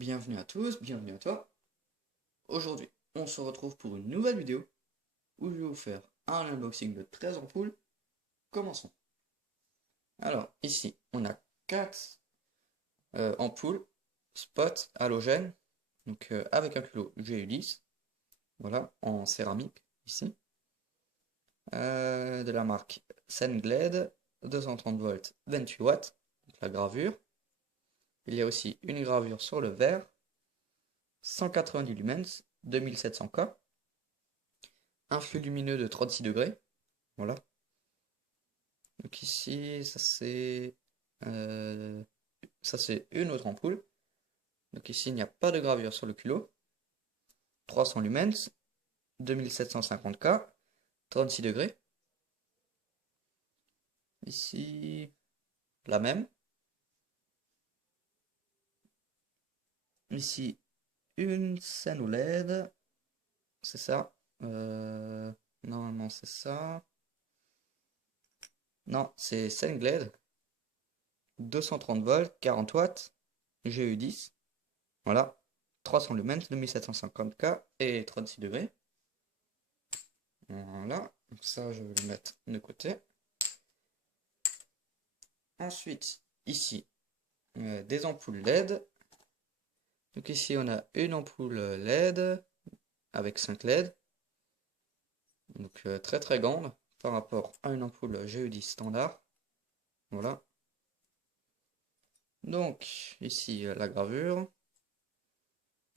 bienvenue à tous, bienvenue à toi. Aujourd'hui, on se retrouve pour une nouvelle vidéo où je vais vous faire un unboxing de 13 ampoules. Commençons. Alors, ici, on a 4 ampoules spot halogènes, donc avec un culot GU10, voilà, en céramique, ici, de la marque Senglade, 230 volts, 28 watts, donc la gravure. Il y a aussi une gravure sur le verre, 190 lumens, 2700K, un flux lumineux de 36 degrés, voilà. Donc ici, ça c'est une autre ampoule. Donc ici, il n'y a pas de gravure sur le culot. 300 lumens, 2750K, 36 degrés. Ici, la même. Ici, une scène OLED. C'est ça. Normalement, c'est ça. Non, c'est Senglade. 230 volts, 40 watts, GU10. Voilà. 300 lumens, 2750K et 36 degrés. Voilà. Donc ça, je vais le mettre de côté. Ensuite, ici, des ampoules LED. Donc ici, on a une ampoule LED avec 5 LED. Donc très très grande par rapport à une ampoule GE10 standard. Voilà. Donc ici, la gravure.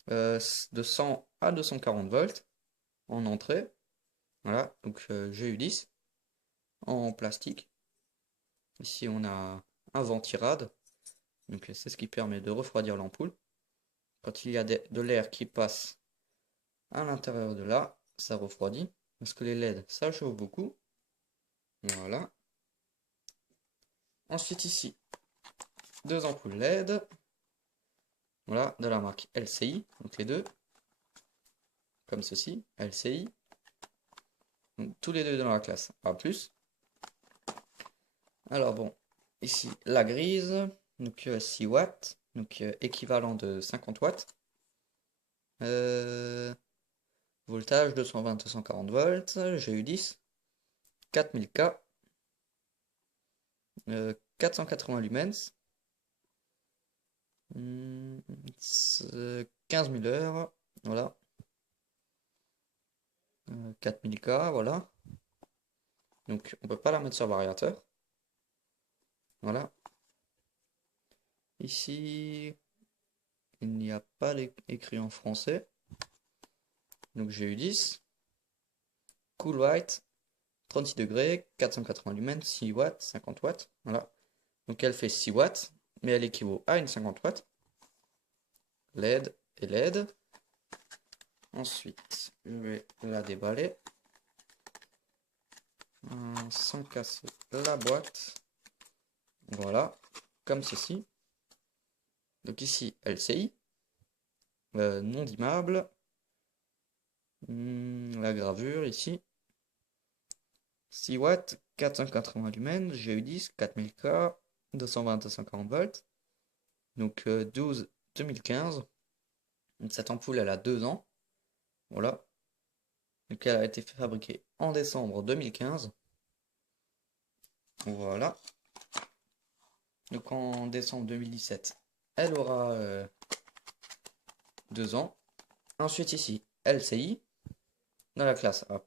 De 100 à 240 volts en entrée. Voilà, donc GU10 en plastique. Ici, on a un ventirad. Donc c'est ce qui permet de refroidir l'ampoule. Quand il y a de l'air qui passe à l'intérieur de là, ça refroidit. Parce que les LED, ça chauffe beaucoup. Voilà. Ensuite ici, deux ampoules LED. Voilà, de la marque LCI. Donc les deux. Comme ceci, LCI. Donc tous les deux dans la classe A+. Alors bon, ici la grise. Donc 6 watts. Donc équivalent de 50 watts. Voltage 220-240 volts, GU10, 4000K, 480 lumens, 15 000 heures, voilà, 4000K, voilà. Donc on peut pas la mettre sur variateur. Voilà. Ici, il n'y a pas écrit en français. Donc GU10, Cool White, 36 degrés, 480 lumens, 6 watts, 50 watts. Voilà. Donc elle fait 6 watts, mais elle équivaut à une 50 watts. LED et LED. Ensuite, je vais la déballer sans casser la boîte. Voilà, comme ceci. Donc ici, LCI, non dimmable. La gravure ici. 6 watts, 480 lumens, GU10, 4000K, 220-240 volts. Donc 12 2015. Cette ampoule, elle a 2 ans. Voilà. Donc elle a été fabriquée en décembre 2015. Voilà. Donc en décembre 2017, elle aura 2 ans. Ensuite ici, LCI, dans la classe A+.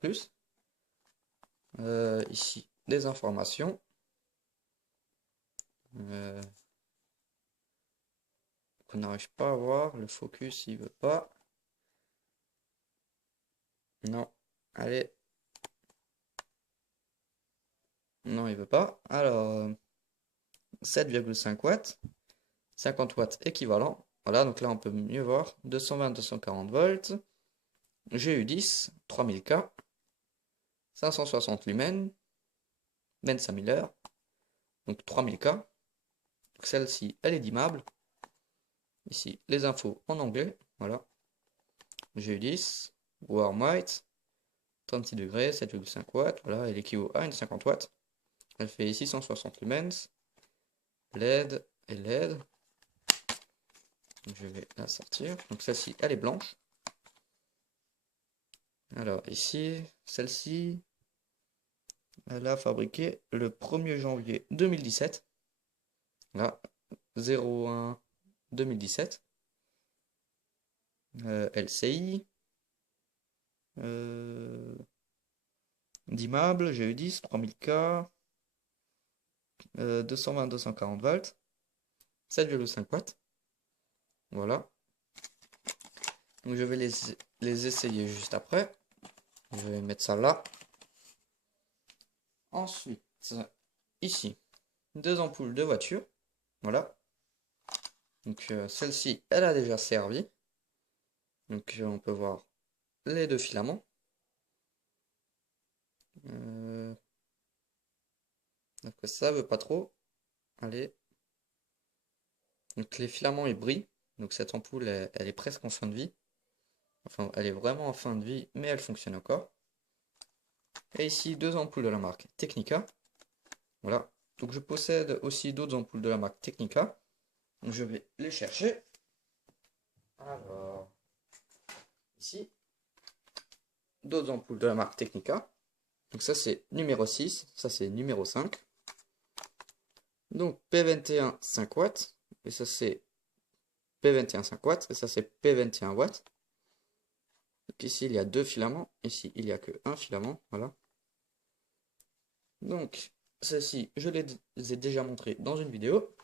Ici, des informations. Qu'on n'arrive pas à voir, le focus il veut pas. Non, allez. Non, il veut pas. Alors, 7,5 watts, 50 watts équivalent. Voilà, donc là on peut mieux voir. 220-240 volts, GU10, 3000K, 560 lumens, 25 000 heures, donc 3000K. Donc celle-ci, elle est dimmable. Ici, les infos en anglais, voilà. GU10, warm white, 36 degrés, 7,5 watts, voilà, elle équivaut à une 50 watts. Elle fait 660 lumens, LED et LED. Donc, je vais la sortir. Donc celle-ci, elle est blanche. Alors ici, celle-ci, elle a fabriqué le 1er janvier 2017. Là, 01 2017. LCI. D'immeuble, j'ai eu 10, 3000K. 220, 240 volts. 7,5 watts. Voilà. Donc je vais les essayer juste après. Je vais mettre ça là. Ensuite, ici, deux ampoules de voiture. Voilà. Donc celle-ci, elle a déjà servi. Donc on peut voir les deux filaments. Donc ça veut pas trop. Allez. Donc les filaments ils brillent. Donc cette ampoule elle est presque en fin de vie. Enfin elle est vraiment en fin de vie, mais elle fonctionne encore. Et ici deux ampoules de la marque Technica. Voilà. Donc je possède aussi d'autres ampoules de la marque Technica. Donc je vais les chercher. Alors, ici, d'autres ampoules de la marque Technica. Donc ça c'est numéro 6, ça c'est numéro 5. Donc P21 5 watts, et ça c'est P21 5 watts, et ça c'est P21 watts. Donc ici il y a deux filaments, ici il n'y a que un filament, voilà. Donc ceci je les ai déjà montrés dans une vidéo.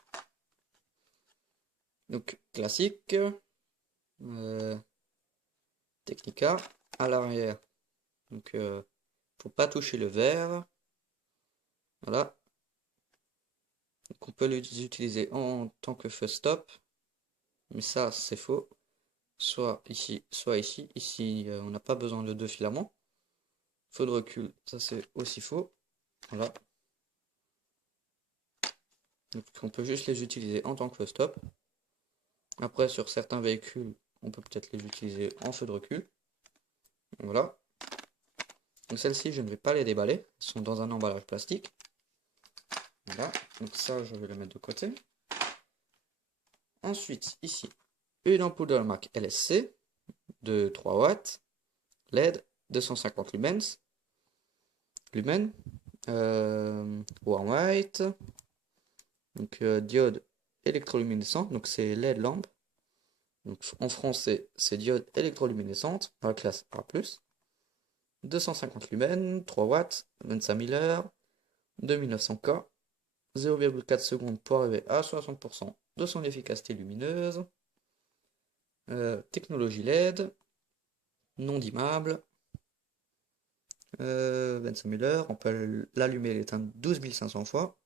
Donc classique, Technica, à l'arrière. Donc faut pas toucher le verre. Voilà. Donc on peut les utiliser en tant que feu stop. Mais ça c'est faux. Soit ici, soit ici. Ici on n'a pas besoin de deux filaments. Feu de recul, ça c'est aussi faux. Voilà. Donc on peut juste les utiliser en tant que feu stop. Après sur certains véhicules, on peut peut-être les utiliser en feu de recul. Voilà. Donc celles-ci, je ne vais pas les déballer. Elles sont dans un emballage plastique. Voilà. Donc ça, je vais le mettre de côté. Ensuite, ici, une ampoule de la marque LSC de 3 watts. LED 250 lumens. Warm white. Donc diode électroluminescente. Donc c'est LED lampe. Donc en français, c'est diode électroluminescente. Dans la classe A+. 250 lumens, 3 watts, 25 000 heures, 2900K, 0,4 secondes pour arriver à 60% de son efficacité lumineuse. Technologie LED, non dimmable, 25 000 heures, on peut l'allumer et l'éteindre 12 500 fois.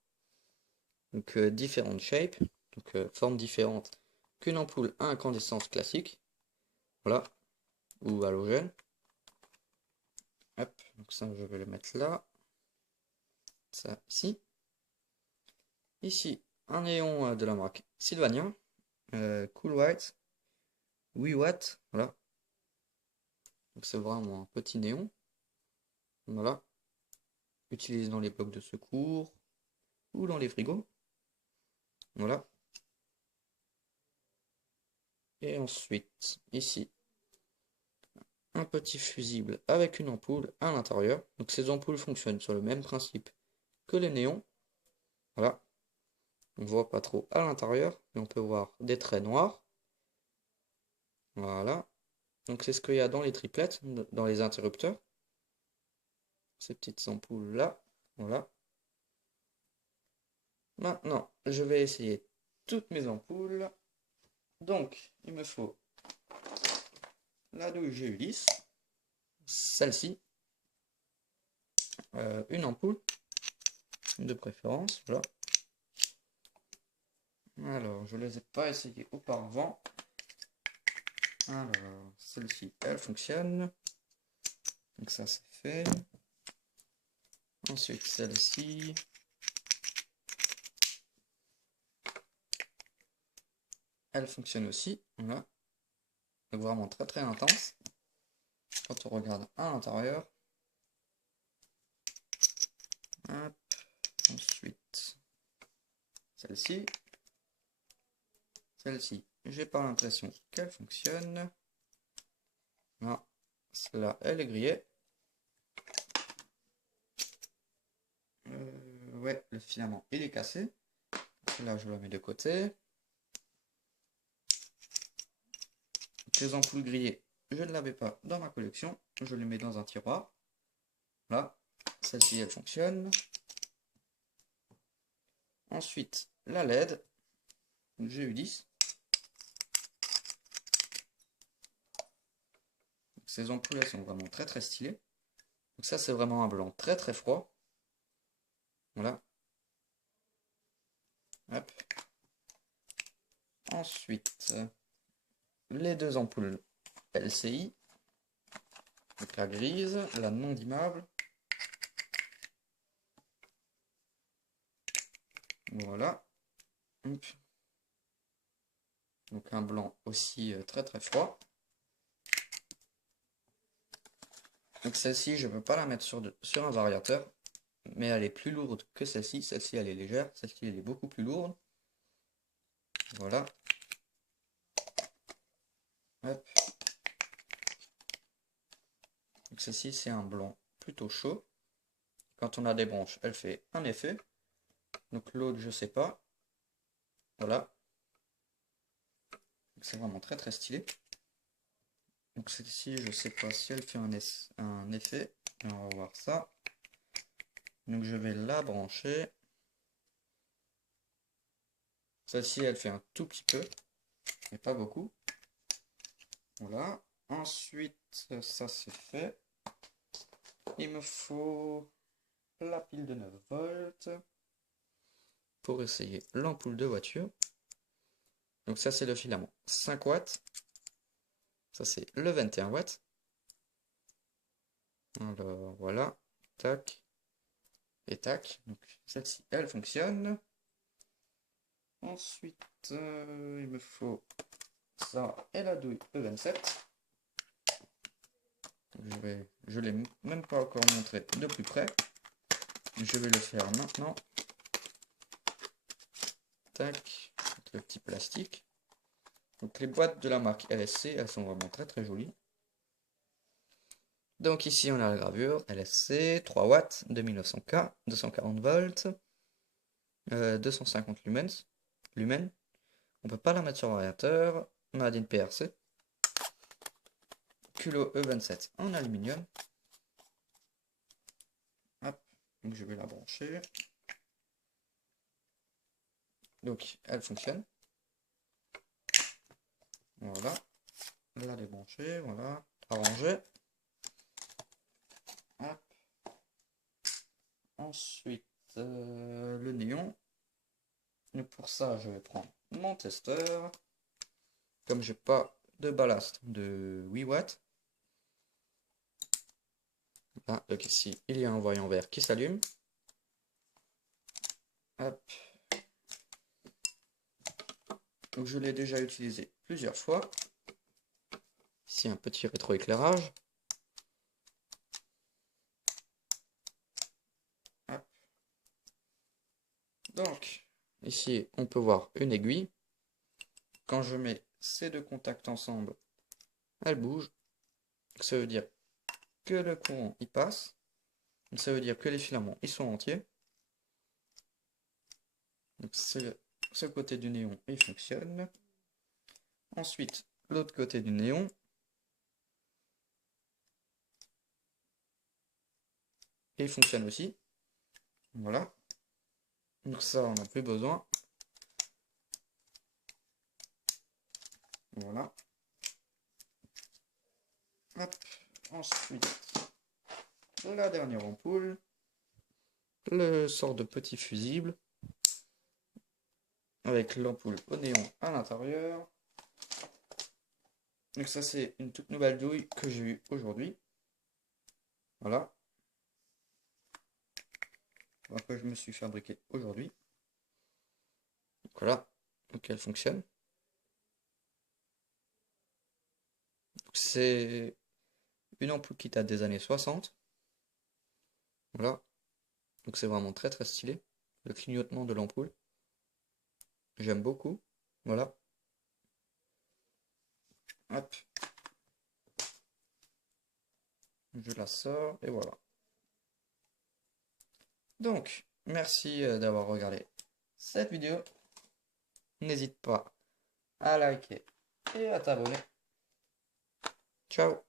Donc différentes shapes, donc formes différentes qu'une ampoule à incandescence classique. Voilà, ou halogène. Hop, donc ça je vais le mettre là. Ça ici. Ici, un néon de la marque Sylvania. Cool White. 8 watts. Voilà. Donc c'est vraiment un petit néon. Voilà. Utilisé dans les blocs de secours ou dans les frigos. Voilà. Et ensuite, ici, un petit fusible avec une ampoule à l'intérieur. Donc ces ampoules fonctionnent sur le même principe que les néons. Voilà. On ne voit pas trop à l'intérieur, mais on peut voir des traits noirs. Voilà. Donc c'est ce qu'il y a dans les triplettes, dans les interrupteurs. Ces petites ampoules là. Voilà. Maintenant, je vais essayer toutes mes ampoules. Donc, il me faut la douille G10, celle-ci, une ampoule de préférence. Voilà. Alors, je ne les ai pas essayées auparavant. Alors, celle-ci, elle fonctionne. Donc ça, c'est fait. Ensuite, celle-ci. Elle fonctionne aussi. Voilà. Donc vraiment très très intense. Quand on regarde à l'intérieur. Ensuite, celle-ci. Celle-ci j'ai pas l'impression qu'elle fonctionne. Non, celle-là, elle est grillée. Ouais, le filament, il est cassé. Là, je le mets de côté. Les ampoules grillées, je ne l'avais pas dans ma collection. Je les mets dans un tiroir. Là, celle-ci, elle fonctionne. Ensuite, la LED. J'ai eu 10. Ces ampoules, elles sont vraiment très très stylées. Donc ça, c'est vraiment un blanc très très froid. Voilà. Hop. Ensuite, les deux ampoules LCI. Donc la grise, la non dimmable. Voilà. Hop. Donc un blanc aussi très très froid. Donc celle-ci, je ne peux pas la mettre sur un variateur, mais elle est plus lourde que celle-ci. Celle-ci, elle est légère. Celle-ci, elle est beaucoup plus lourde. Voilà. Hop. Donc celle-ci, c'est un blanc plutôt chaud. Quand on a des branches, elle fait un effet. Donc l'autre, je sais pas. Voilà. C'est vraiment très très stylé. Donc celle-ci, je sais pas si elle fait un effet. Et on va voir ça. Donc je vais la brancher. Celle-ci, elle fait un tout petit peu, mais pas beaucoup. Voilà. Ensuite, ça c'est fait. Il me faut la pile de 9 volts pour essayer l'ampoule de voiture. Donc ça c'est le filament 5 watts. Ça c'est le 21 watts. Alors voilà. Tac. Et tac. Donc celle-ci, elle fonctionne. Ensuite, il me faut ça et la douille E27. Je l'ai même pas encore montré de plus près. Je vais le faire maintenant. Tac, le petit plastique. Donc les boîtes de la marque LSC, elles sont vraiment très très jolies. Donc ici on a la gravure LSC, 3 watts, 2900K, 240 volts, 250 lumens. On peut pas la mettre sur variateur. On a une PRC. Culot E27 en aluminium. Hop, donc je vais la brancher. Donc elle fonctionne. Voilà. La débrancher, voilà. Arranger. Hop. Ensuite, le néon. Et pour ça, je vais prendre mon testeur. Comme j'ai pas de ballast de 8 watts. Là, donc ici, il y a un voyant vert qui s'allume. Hop. Donc je l'ai déjà utilisé plusieurs fois. Ici, un petit rétroéclairage. Hop. Donc, ici, on peut voir une aiguille. Quand je mets ces deux contacts ensemble, elle bouge. Ça veut dire que le courant y passe. Ça veut dire que les filaments ils sont entiers. Donc ce côté du néon il fonctionne. Ensuite, l'autre côté du néon. Il fonctionne aussi. Voilà. Donc ça, on n'a plus besoin. Voilà. Hop. Ensuite, la dernière ampoule. Le sort de petit fusible. Avec l'ampoule au néon à l'intérieur. Donc ça, c'est une toute nouvelle douille que j'ai eue aujourd'hui. Voilà. Que je me suis fabriqué aujourd'hui. Voilà. Donc elle fonctionne. C'est une ampoule qui date des années 60. Voilà. Donc c'est vraiment très très stylé. Le clignotement de l'ampoule. J'aime beaucoup. Voilà. Hop. Je la sors et voilà. Donc, merci d'avoir regardé cette vidéo. N'hésite pas à liker et à t'abonner. Ciao.